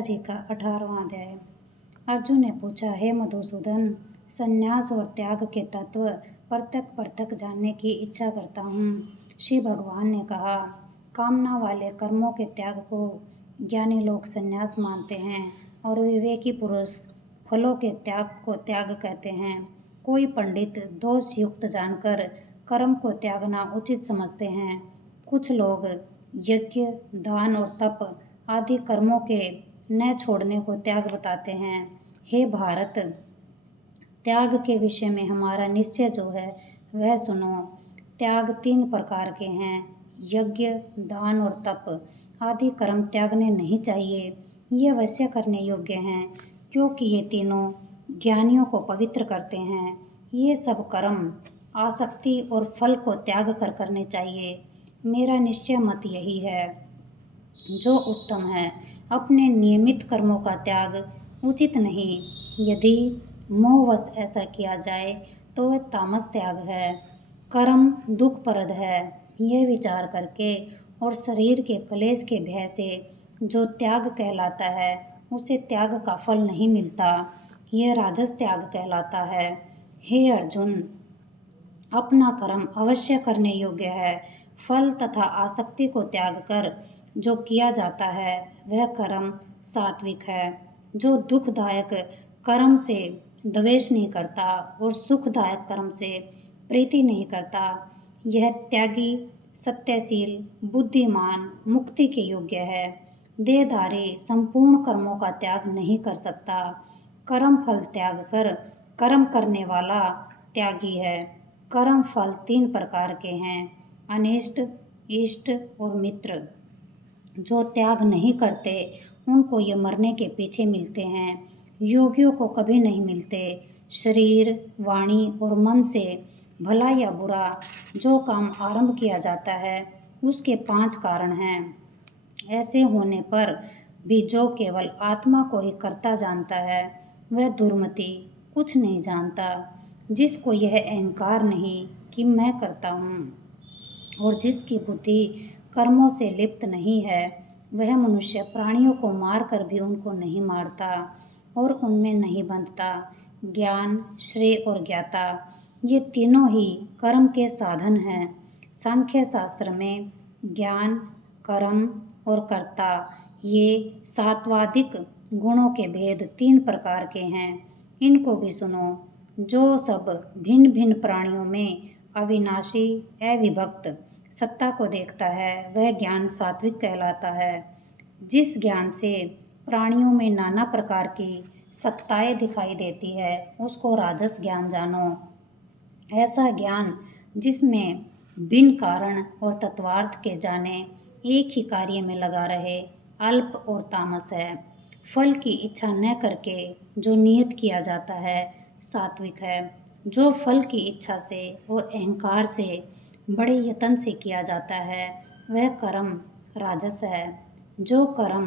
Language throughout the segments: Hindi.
जी का 18वां अध्याय। अर्जुन ने पूछा, हे मधुसूदन, संन्यास और त्याग के तत्व पृथक पृथक जानने की इच्छा करता हूँ। श्री भगवान ने कहा, कामना वाले कर्मों के त्याग को ज्ञानी लोग संन्यास मानते हैं और विवेकी पुरुष फलों के त्याग को त्याग कहते हैं। कोई पंडित दोष युक्त जानकर कर्म को त्यागना उचित समझते हैं। कुछ लोग यज्ञ, दान और तप आदि कर्मों के न छोड़ने को त्याग बताते हैं। हे भारत, त्याग के विषय में हमारा निश्चय जो है वह सुनो। त्याग 3 प्रकार के हैं। यज्ञ, दान और तप आदि कर्म त्यागने नहीं चाहिए। ये अवश्य करने योग्य हैं, क्योंकि ये तीनों ज्ञानियों को पवित्र करते हैं। ये सब कर्म आसक्ति और फल को त्याग कर करने चाहिए। मेरा निश्चय मत यही है जो उत्तम है। अपने नियमित कर्मों का त्याग उचित नहीं। यदि मोहवश ऐसा किया जाए तो वह तामस त्याग है। कर्म दुखप्रद है, यह विचार करके और शरीर के क्लेश के भय से जो त्याग कहलाता है उसे त्याग का फल नहीं मिलता। यह राजस त्याग कहलाता है। हे अर्जुन, अपना कर्म अवश्य करने योग्य है। फल तथा आसक्ति को त्याग कर जो किया जाता है वह कर्म सात्विक है। जो दुखदायक कर्म से द्वेष नहीं करता और सुखदायक कर्म से प्रीति नहीं करता, यह त्यागी सत्यशील, बुद्धिमान, मुक्ति के योग्य है। देहधारी संपूर्ण कर्मों का त्याग नहीं कर सकता। कर्म फल त्याग कर कर्म करने वाला त्यागी है। कर्म फल 3 प्रकार के हैं, अनिष्ट, इष्ट और मित्र। जो त्याग नहीं करते उनको ये मरने के पीछे मिलते हैं, योगियों को कभी नहीं मिलते। शरीर, वाणी और मन से भला या बुरा जो काम आरंभ किया जाता है उसके 5 कारण हैं। ऐसे होने पर भी जो केवल आत्मा को ही कर्ता जानता है वह दुर्मति कुछ नहीं जानता। जिसको यह अहंकार नहीं कि मैं करता हूँ और जिसकी बुद्धि कर्मों से लिप्त नहीं है, वह मनुष्य प्राणियों को मारकर भी उनको नहीं मारता और उनमें नहीं बंधता। ज्ञान, श्रेय और ज्ञाता ये तीनों ही कर्म के साधन हैं। सांख्य शास्त्र में ज्ञान, कर्म और कर्ता ये सात्वादिक गुणों के भेद 3 प्रकार के हैं। इनको भी सुनो। जो सब भिन्न भिन्न प्राणियों में अविनाशी, अविभक्त सत्ता को देखता है वह ज्ञान सात्विक कहलाता है। जिस ज्ञान से प्राणियों में नाना प्रकार की सत्ताएं दिखाई देती है उसको राजस ज्ञान जानो। ऐसा ज्ञान जिसमें बिन कारण और तत्वार्थ के जाने एक ही कार्य में लगा रहे अल्प और तामस है। फल की इच्छा न करके जो नियत किया जाता है सात्विक है। जो फल की इच्छा से और अहंकार से बड़े यत्न से किया जाता है वह कर्म राजस है। जो कर्म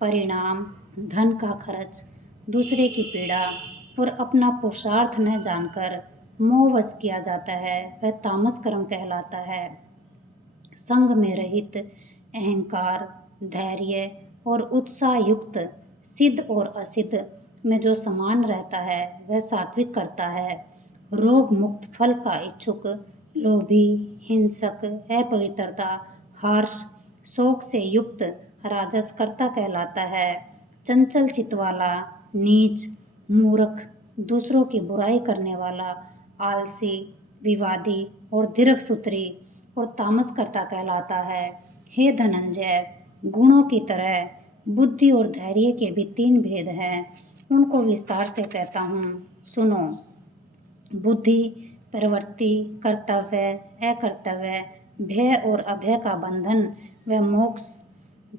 परिणाम, धन का खर्च, दूसरे की पीड़ा और अपना पुरुषार्थ न जानकर मोहवश किया जाता है वह तामस कर्म कहलाता है। संग में रहित अहंकार, धैर्य और उत्साह युक्त सिद्ध और असिद्ध में जो समान रहता है वह सात्विक करता है। रोग मुक्त फल का इच्छुक, लोभी, हिंसक, अपवित्रता, हर्ष, शोक से युक्त राजस कर्ता कहलाता है। चंचल चित्त वाला नीच, मूर्ख, दूसरों की बुराई करने वाला आलसी, विवादी और दीर्घसूत्री और तामस कर्ता कहलाता है। हे धनंजय, गुणों की तरह बुद्धि और धैर्य के भी 3 भेद हैं। उनको विस्तार से कहता हूँ, सुनो। बुद्धि, प्रवृत्ति, कर्तव्य, अकर्तव्य, भय और अभय का बंधन व मोक्ष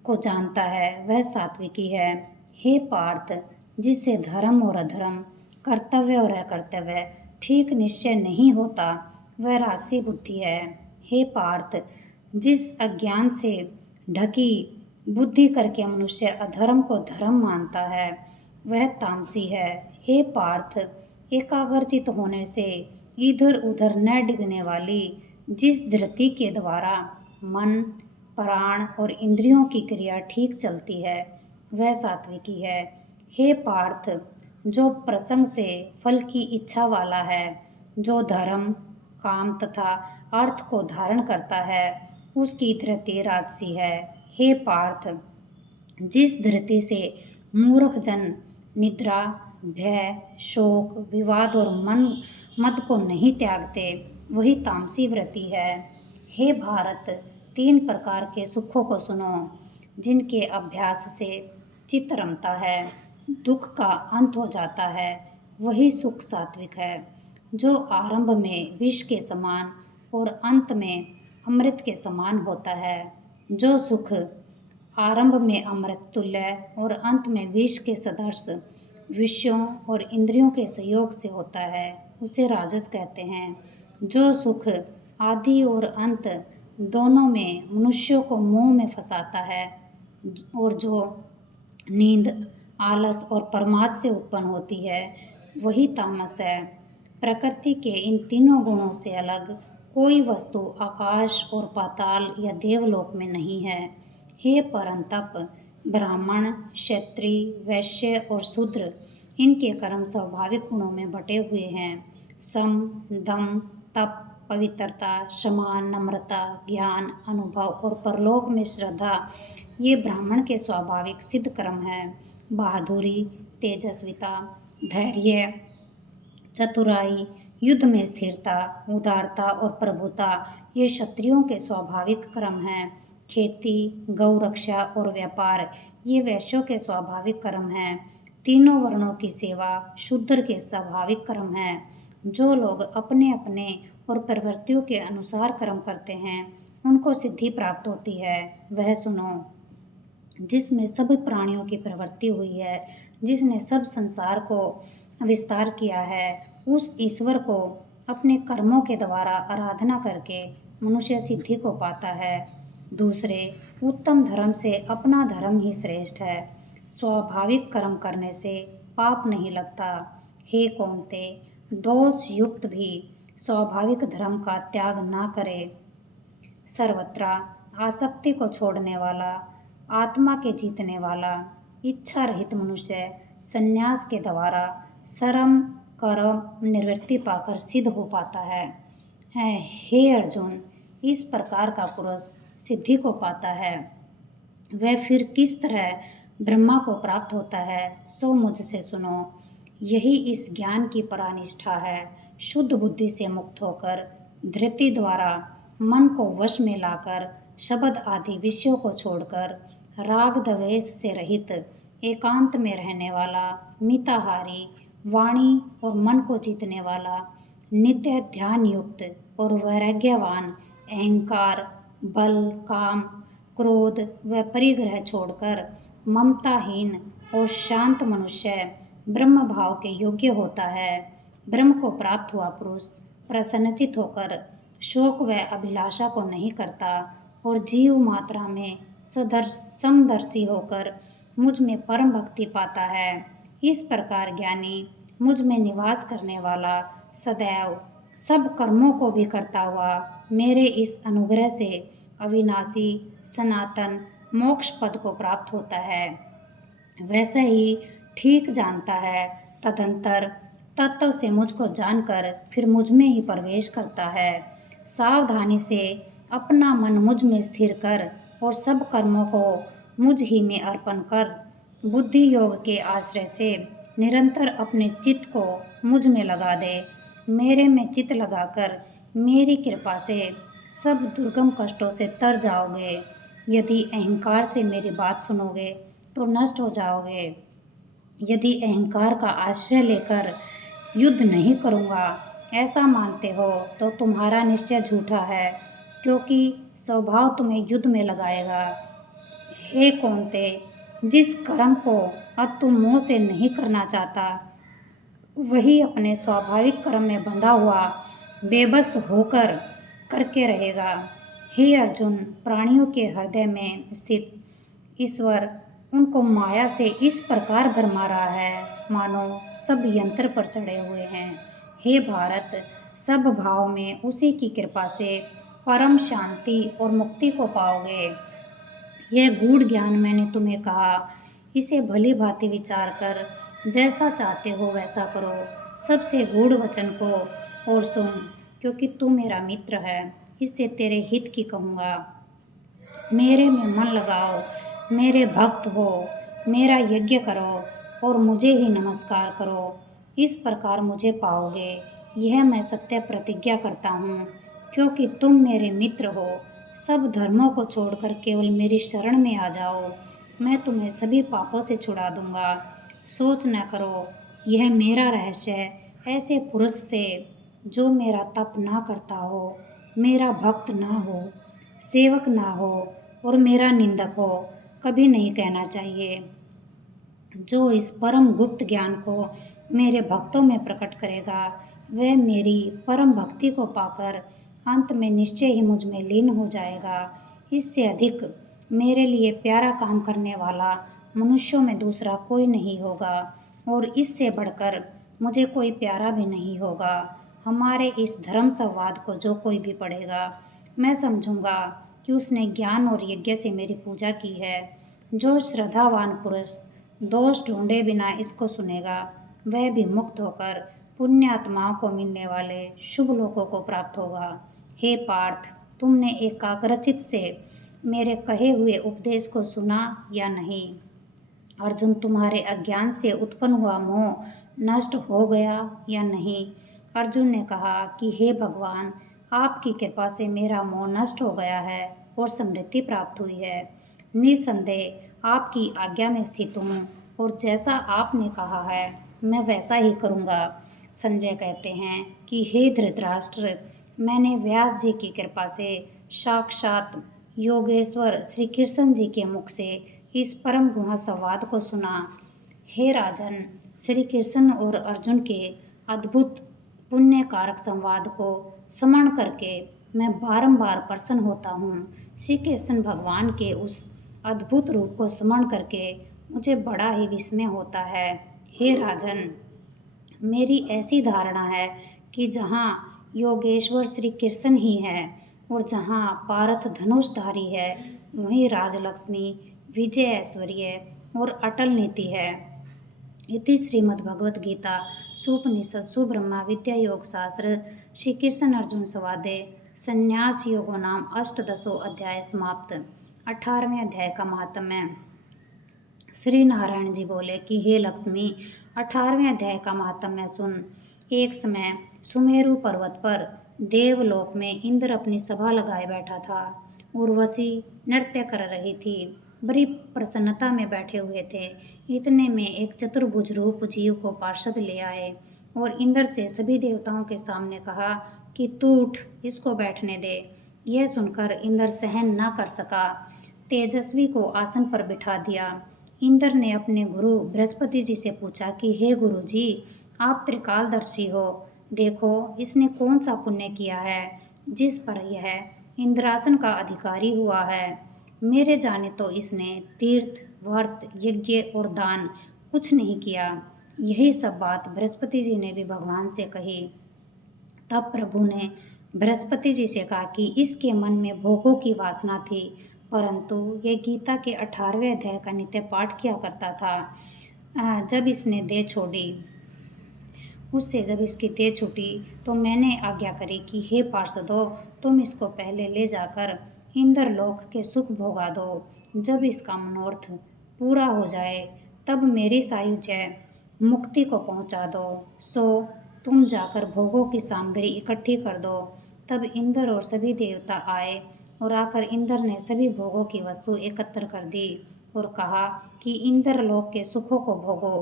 को जानता है वह सात्विकी है। हे पार्थ, जिससे धर्म और अधर्म, कर्तव्य और अकर्तव्य ठीक निश्चय नहीं होता वह राजसी बुद्धि है। हे पार्थ, जिस अज्ञान से ढकी बुद्धि करके मनुष्य अधर्म को धर्म मानता है वह तामसी है। हे पार्थ, एकाग्रचित होने से इधर उधर न डिगने वाली जिस धृति के द्वारा मन, प्राण और इंद्रियों की क्रिया ठीक चलती है वह सात्विकी है। हे पार्थ, जो प्रसंग से फल की इच्छा वाला है, जो धर्म, काम तथा अर्थ को धारण करता है, उसकी धृति राजसी है। हे पार्थ, जिस धृति से मूर्ख जन निद्रा, भय, शोक, विवाद और मद को नहीं त्यागते, वही तामसी वृत्ति है। हे भारत, 3 प्रकार के सुखों को सुनो, जिनके अभ्यास से चित्त रमता है, दुख का अंत हो जाता है, वही सुख सात्विक है। जो आरंभ में विष के समान और अंत में अमृत के समान होता है, जो सुख आरंभ में अमृत तुल्य और अंत में विष के सदृश विषयों और इंद्रियों के सहयोग से होता है, उसे राजस कहते हैं। जो सुख आदि और अंत दोनों में मनुष्यों को मोह में फंसाता है और जो नींद, आलस और प्रमाद से उत्पन्न होती है, वही तामस है। प्रकृति के इन तीनों गुणों से अलग कोई वस्तु आकाश और पाताल या देवलोक में नहीं है। हे परंतप, ब्राह्मण, क्षत्रिय, वैश्य और शूद्र, इनके कर्म स्वाभाविक गुणों में बटे हुए हैं। सम, दम, तप, पवित्रता, क्षमा, नम्रता, ज्ञान, अनुभव और परलोक में श्रद्धा, ये ब्राह्मण के स्वाभाविक सिद्ध कर्म हैं। बहादुरी, तेजस्विता, धैर्य, चतुराई, युद्ध में स्थिरता, उदारता और प्रभुता, ये क्षत्रियों के स्वाभाविक कर्म हैं। खेती, गौ रक्षा और व्यापार, ये वैश्यों के स्वाभाविक कर्म हैं। तीनों वर्णों की सेवा शूद्र के स्वाभाविक कर्म है। जो लोग अपने अपने और प्रवृत्तियों के अनुसार कर्म करते हैं, उनको सिद्धि प्राप्त होती है। वह सुनो, जिसमें सब प्राणियों की प्रवृत्ति हुई है, जिसने सब संसार को विस्तार किया है, उस ईश्वर को अपने कर्मों के द्वारा आराधना करके मनुष्य सिद्धि को पाता है। दूसरे उत्तम धर्म से अपना धर्म ही श्रेष्ठ है। स्वाभाविक कर्म करने से पाप नहीं लगता। हे कौन्ते, दोष युक्त भी स्वाभाविक धर्म का त्याग ना करे। सर्वत्र आसक्ति को छोड़ने वाला, आत्मा के जीतने वाला, इच्छा रहित मनुष्य संन्यास के द्वारा सर्व कर्म निवृत्ति पाकर सिद्ध हो पाता है। हे अर्जुन, इस प्रकार का पुरुष सिद्धि को पाता है। वह फिर किस तरह ब्रह्मा को प्राप्त होता है, सो मुझसे सुनो। यही इस ज्ञान की परानिष्ठा है। शुद्ध बुद्धि से मुक्त होकर धृति द्वारा मन को वश में लाकर शब्द आदि विषयों को छोड़कर राग द्वेष से रहित एकांत में रहने वाला, मिताहारी, वाणी और मन को जीतने वाला, नित्य ध्यान युक्त और वैराग्यवान, अहंकार, बल, काम, क्रोध व परिग्रह छोड़कर ममताहीन और शांत मनुष्य ब्रह्म भाव के योग्य होता है। ब्रह्म को प्राप्त हुआ पुरुष प्रसन्नचित होकर शोक व अभिलाषा को नहीं करता और जीव मात्रा में समदर्शी होकर मुझ में परम भक्ति पाता है। इस प्रकार ज्ञानी मुझ में निवास करने वाला सदैव सब कर्मों को भी करता हुआ मेरे इस अनुग्रह से अविनाशी सनातन मोक्ष पद को प्राप्त होता है। वैसे ही ठीक जानता है, तदंतर तत्व से मुझको जानकर फिर मुझ में ही प्रवेश करता है। सावधानी से अपना मन मुझ में स्थिर कर और सब कर्मों को मुझ ही में अर्पण कर बुद्धि योग के आश्रय से निरंतर अपने चित्त को मुझ में लगा दे। मेरे में चित्त लगाकर मेरी कृपा से सब दुर्गम कष्टों से तर जाओगे। यदि अहंकार से मेरी बात सुनोगे तो नष्ट हो जाओगे। यदि अहंकार का आश्रय लेकर युद्ध नहीं करूँगा ऐसा मानते हो तो तुम्हारा निश्चय झूठा है, क्योंकि स्वभाव तुम्हें युद्ध में लगाएगा। हे कौन्ते, जिस कर्म को अब तुम मोह से नहीं करना चाहता, वही अपने स्वाभाविक कर्म में बंधा हुआ बेबस होकर करके रहेगा। हे अर्जुन, प्राणियों के हृदय में स्थित ईश्वर उनको माया से इस प्रकार भरमा रहा है मानो सब यंत्र पर चढ़े हुए हैं। हे भारत, सब भाव में उसी की कृपा से परम शांति और मुक्ति को पाओगे। यह गूढ़ ज्ञान मैंने तुम्हें कहा, इसे भली भांति विचार कर जैसा चाहते हो वैसा करो। सबसे गूढ़ वचन को और सुन, क्योंकि तू मेरा मित्र है, इससे तेरे हित की कहूँगा। मेरे में मन लगाओ, मेरे भक्त हो, मेरा यज्ञ करो और मुझे ही नमस्कार करो। इस प्रकार मुझे पाओगे, यह मैं सत्य प्रतिज्ञा करता हूँ। क्योंकि तुम मेरे मित्र हो, सब धर्मों को छोड़कर केवल मेरी शरण में आ जाओ, मैं तुम्हें सभी पापों से छुड़ा दूंगा। सोच न करो, यह मेरा रहस्य है ऐसे पुरुष से जो मेरा तप ना करता हो, मेरा भक्त ना हो, सेवक ना हो और मेरा निंदक हो, कभी नहीं कहना चाहिए। जो इस परम गुप्त ज्ञान को मेरे भक्तों में प्रकट करेगा, वह मेरी परम भक्ति को पाकर अंत में निश्चय ही मुझ में लीन हो जाएगा। इससे अधिक मेरे लिए प्यारा काम करने वाला मनुष्यों में दूसरा कोई नहीं होगा और इससे बढ़कर मुझे कोई प्यारा भी नहीं होगा। हमारे इस धर्म संवाद को जो कोई भी पढ़ेगा, मैं समझूंगा कि उसने ज्ञान और यज्ञ से मेरी पूजा की है। जो श्रद्धावान पुरुष दोष ढूंढे बिना इसको सुनेगा, वह भी मुक्त होकर पुण्य आत्माओं को मिलने वाले शुभ लोकों को प्राप्त होगा। हे पार्थ, तुमने एकाग्रचित से मेरे कहे हुए उपदेश को सुना या नहीं? अर्जुन, तुम्हारे अज्ञान से उत्पन्न हुआ मोह नष्ट हो गया या नहीं? अर्जुन ने कहा कि हे भगवान, आपकी कृपा से मेरा मोह नष्ट हो गया है और समृद्धि प्राप्त हुई है। निसंदेह आपकी आज्ञा में स्थित हूँ और जैसा आपने कहा है मैं वैसा ही करूँगा। संजय कहते हैं कि हे धृतराष्ट्र, मैंने व्यास जी की कृपा से साक्षात योगेश्वर श्री कृष्ण जी के मुख से इस परम गुहा संवाद को सुना। हे राजन, श्री कृष्ण और अर्जुन के अद्भुत पुण्य कारक संवाद को स्मरण करके मैं बारंबार प्रसन्न होता हूँ। श्री कृष्ण भगवान के उस अद्भुत रूप को स्मरण करके मुझे बड़ा ही विस्मय होता है। हे राजन, मेरी ऐसी धारणा है कि जहाँ योगेश्वर श्री कृष्ण ही है और जहाँ पारथ धनुषधारी है, वहीं राजलक्ष्मी, विजय, ऐश्वर्य और अटल नीति है। इति श्रीमद्भगवद गीता सुपनिषद सुब्रह्मा विद्या योग शास्त्र श्री कृष्ण अर्जुन संवादे संन्यास योगो नाम अष्टदशो अध्याय समाप्त। 18वें अध्याय का महात्म्य। श्री नारायण जी बोले कि हे लक्ष्मी, 18वें अध्याय का महात्म्य सुन। एक समय सुमेरु पर्वत पर देवलोक में इंद्र अपनी सभा लगाए बैठा था। उर्वशी नृत्य कर रही थी, बड़ी प्रसन्नता में बैठे हुए थे। इतने में एक चतुर्भुज रूप जीव को पार्षद ले आए और इंद्र से सभी देवताओं के सामने कहा कि तू उठ, इसको बैठने दे। यह सुनकर इंद्र सहन न कर सका, तेजस्वी को आसन पर बिठा दिया। इंद्र ने अपने गुरु बृहस्पति जी से पूछा कि हे गुरु जी, आप त्रिकालदर्शी हो, देखो इसने कौन सा पुण्य किया है जिस पर यह इंद्रासन का अधिकारी हुआ है। मेरे जाने तो इसने तीर्थ, व्रत, यज्ञ और दान कुछ नहीं किया। यही सब बात बृहस्पति जी ने भी भगवान से कही। तब प्रभु ने बृहस्पति जी से कहा कि इसके मन में भोगों की वासना थी, परंतु यह गीता के 18वें अध्याय का नित्य पाठ किया करता था। जब इसने देह छोड़ी, उससे जब इसकी देह छूटी तो मैंने आज्ञा करी कि हे पार्षदों, तुम इसको पहले ले जाकर इंद्रलोक के सुख भोगा दो। जब इसका मनोरथ पूरा हो जाए तब मेरी सायुज्य मुक्ति को पहुंचा दो। सो तुम जाकर भोगों की सामग्री इकट्ठी कर दो। तब इंद्र और सभी देवता आए और आकर इंद्र ने सभी भोगों की वस्तु एकत्र कर दी और कहा कि इंद्रलोक के सुखों को भोगो।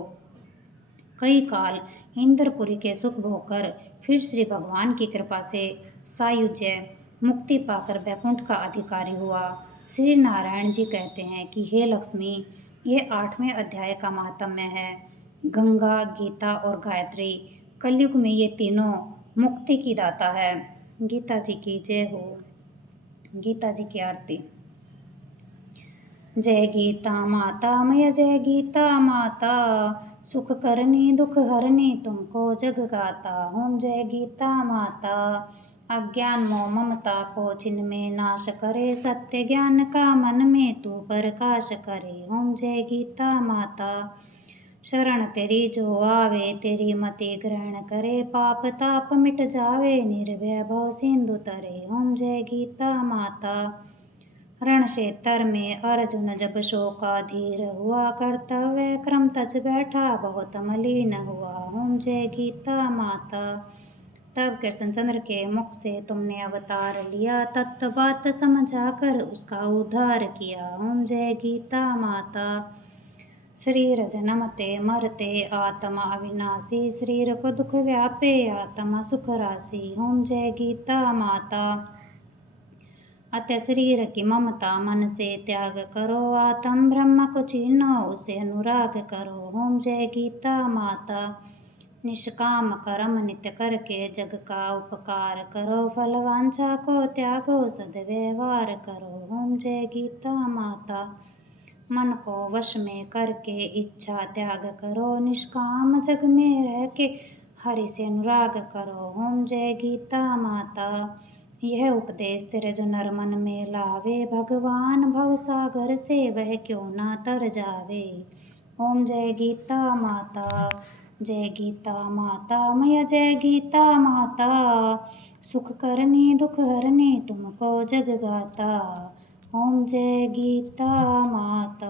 कई काल इंद्रपुरी के सुख भोगकर फिर श्री भगवान की कृपा से सायुज्य मुक्ति पाकर वैकुंठ का अधिकारी हुआ। श्री नारायण जी कहते हैं कि हे लक्ष्मी, ये 8वें अध्याय का महात्म्य है। गंगा, गीता और गायत्री कलयुग में ये तीनों मुक्ति की दाता है। गीता जी की जय हो। गीता जी की आरती। जय गीता माता मय जय गीता माता, सुख करनी दुख हरनी तुमको जग गाता हूँ। जय गीता माता। अज्ञान मोह ममता को जिनमें नाश करे, सत्य ज्ञान का मन में तू प्रकाश करे। ओम जय गीता माता। शरण तेरी जो आवे, तेरी मति ग्रहण करे, पाप ताप मिट जावे, निर्भय भव सिंधु तरे। ओम जय गीता माता। रण क्षेत्र में अर्जुन जब शोकाधीर हुआ, कर्तव्य क्रम तज बैठा बहुत मलिन हुआ। ओम जय गीता माता। तब कृष्णचंद्र के मुख से तुमने अवतार लिया, तत्व बात समझा कर उसका उद्धार किया। ओम जय गीता माता। शरीर जन्मते मरते आत्मा अविनाशी, शरीर को दुख व्यापे आत्मा सुख राशि। ओम जय गीता माता। अतः शरीर की ममता मन से त्याग करो, आत्म ब्रह्म को चीनो उसे अनुराग करो। ओम जय गीता माता। निष्काम कर्म नित्य करके जग का उपकार करो, फल वांछा को त्यागो सद्व्यवहार करो। ओम जय गीता माता। मन को वश में करके इच्छा त्याग करो, निष्काम जग में रह के हरि से अनुराग करो। ओम जय गीता माता। यह उपदेश तेरे जो नर मन में लावे, भगवान भव सागर से वह क्यों ना तर जावे। ओम जय गीता माता। जय गीता माता मैया जय गीता माता, सुख करनी दुख हरनी तुमको जग गाता। ओम जय गीता माता।